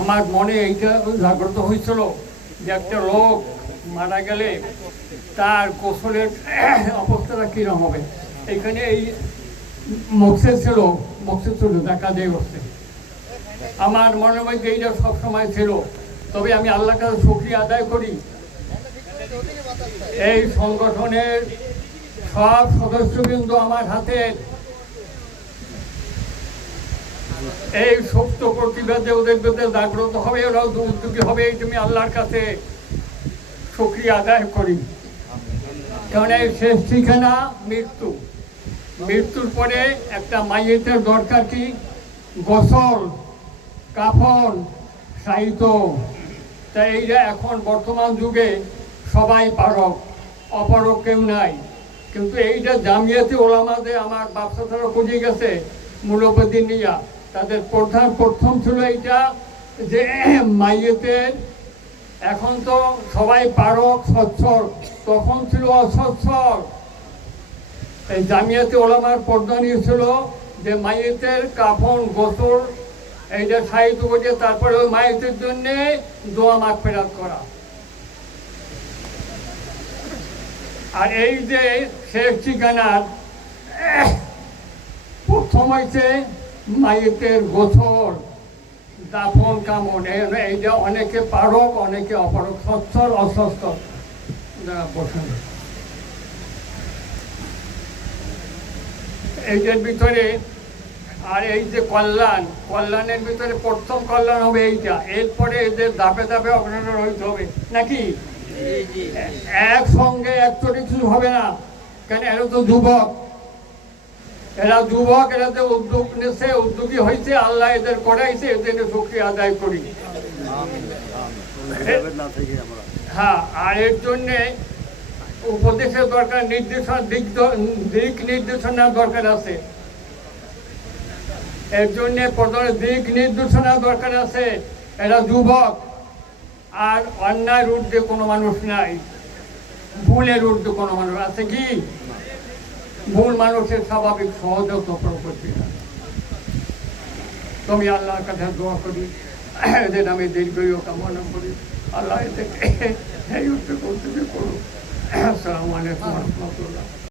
আমার মনে এইটা জাগ্রত হয়েছিল যে একটা লোক মারা গেলে তার গোসলের অবস্থাটা কীরকম হবে। এইখানে এই মকসেদ ছিল দেখা দিয়ে বসছে। আমার মনের মধ্যে এইটা সবসময় ছিল। তবে আমি আল্লাহর কাছে শুকরিয়া আদায় করি, এই সংগঠনের সব সদস্যবৃন্দ আমার হাতে এই সত্য প্রতিবাদে ওদের বিরুদ্ধে জাগ্রত হবে, ওরাও উদ্যোগী হবে, এই তুমি আল্লাহর কাছে শুকরিয়া আদায় করি। কারণ এই শেষ ঠিকানা মৃত্যু, মৃত্যুর পরে একটা মাইয়েতের দরকার কি? গোসল, কাফন, সাহিত্য। তাই এইটা এখন বর্তমান যুগে সবাই পারক, অপারক কেউ নাই। কিন্তু এইটা জামিয়াতে ওলামাতে আমার বাপসারা খুঁজে গেছে মুরব্বিদিন নিয়া, তাদের প্রথম ছিল এইটা যে মাইয়েতের, এখন তো সবাই পারক সচ্ছল, তখন ছিল অসচ্ছল। এই জামিয়াতে ওলামার পর্দা নিয়েছিল যে মাইয়েতের কাফন, গোসল এইটা সাহিত্য করে, তারপরে ওই মাইয়েতের জন্যে দোয়া মাগফিরাত করা। আর এই যে শেষ ঠিকানার প্রথম হয়েছে মাইয়েতের গোসল, দাফন, কামন। এইটা অনেকে পারক, অনেকে অপারক, সচ্ছল অসচ্ছল বসেন। এইটার ভিতরে আর এই যে কল্যাণের ভিতরে প্রথম কল্যাণ হবে এইটা, এরপরে এদের ধাপে ধাপে অগ্রসর হইতে হবে নাকি? একসঙ্গে একচোটে কিছু হবে না। কেন? এরা তো যুবক, এরা যে উদ্যোগ নিচ্ছে, উদ্যোগী হয়েছে, আল্লাহ এদের করাইছে, এদের শুকরিয়া আদায় করি। হ্যাঁ, আর এর জন্যে উপদেশের দরকার, দিক নির্দেশনার দরকার আছে। এর জন্য প্রথমে দিক নির্দেশনার দরকার আছে। এরা যুবক, আর অন্যায়ের ঊর্ধ্বে কোনো মানুষ নাই, ভুলের ঊর্ধ্বে কোনো মানুষ আছে কি? ভুল মানুষের স্বাভাবিক সহজাত প্রকৃতি। তুমি আল্লাহর কাছে দোয়া করি, এদের আমি দীর্ঘও কামনা করি, আল্লাহ এদেরকে এই উদ্যোগ করুন। আসসালামু আলাইকুম রহমতুল্লাহ।